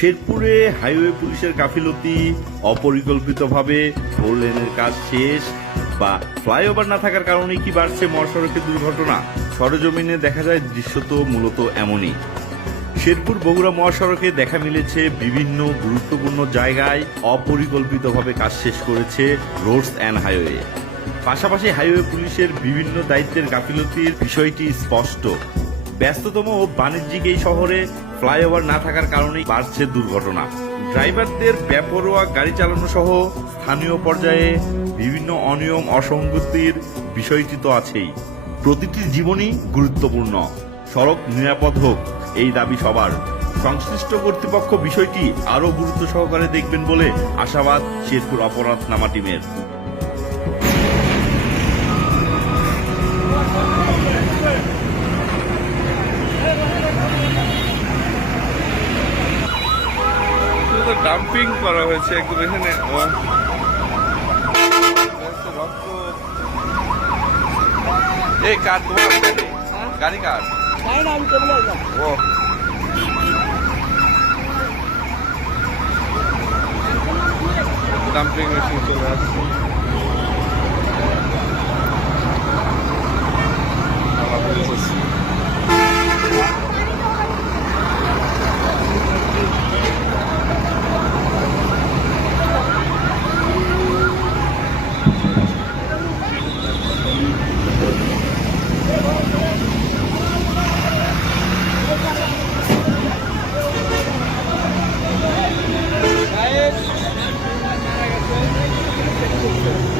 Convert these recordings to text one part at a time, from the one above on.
শেরপুরে হাইওয়ে পুলিশের গাফিলতি অপরিকল্পিতভাবে ফোর লেনের কাজ শেষ বা ফ্লাইওভার না থাকার কারণে কি বাড়ছে মহাসড়কের দুর্ঘটনা? সরজমিনে দেখা যায় দৃশ্য তো মূলত এমনই। শেরপুর বগুড়া মহাসড়কে দেখা মিলেছে বিভিন্ন গুরুত্বপূর্ণ জায়গায় অপরিকল্পিতভাবে কাজ শেষ করেছে রোডস অ্যান্ড হাইওয়ে। পাশাপাশি হাইওয়ে পুলিশের বিভিন্ন দায়িত্বের গাফিলতির বিষয়টি স্পষ্ট। ব্যস্ততম ও বাণিজ্যিক এই শহরে ফ্লাইওভার না থাকার কারণেই বাড়ছে দুর্ঘটনা। ড্রাইভারদের বেপরোয়া গাড়ি চালানো সহ স্থানীয় পর্যায়ে বিভিন্ন অনিয়ম, অসঙ্গতির বিষয়টি তো আছেই। প্রতিটি জীবনই গুরুত্বপূর্ণ। সড়ক নিরাপদ হোক, এই দাবি সবার। সংশ্লিষ্ট কর্তৃপক্ষ বিষয়টি আরও গুরুত্ব সহকারে দেখবেন বলে আশাবাদ শেরপুর অপরাধ নামা টিমের। ডাম্পিং করা হয়েছে একদম এখানে। এই কার তোমার গাড়ি? গাড়ি কার? ও ডাম্পিং মেশিন চলে আসছে।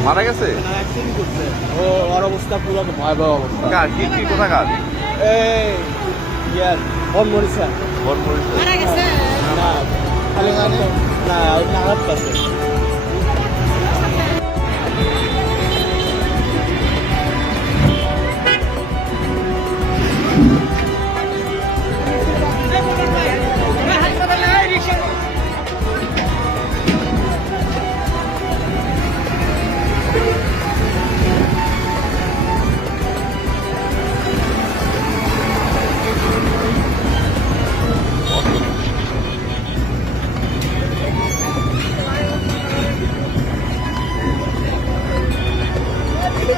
মারা গেছে? ও ওর অবস্থা পুরো ভয়াবহ অবস্থা। কার? কি কি কোথা কার এই ইয়ার ফোন মরিসা বন পরিচয় মারা গেছে? না খালি না ওই নাগাদ কাছে এইটা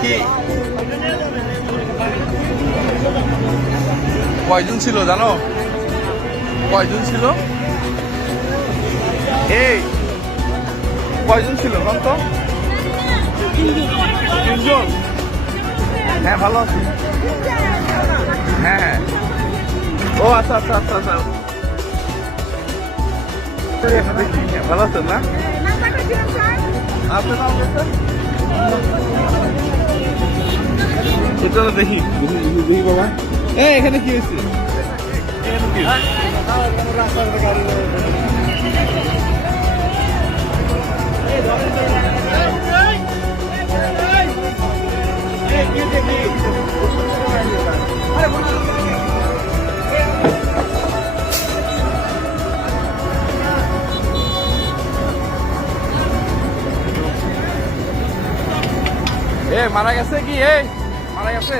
কি? কয়জন ছিল জানো? কয়জন ছিল? এই কয়জন ছিল তো তিনজন। হ্যাঁ ভালো হ্যাঁ হ্যাঁ। ও আচ্ছা আচ্ছা আচ্ছা আচ্ছা। ভালো আছেন না? দেখি দেখি। বাবা এই এখানে কি হয়েছে? এ মারা গেছে কি? এই মারা গেছে।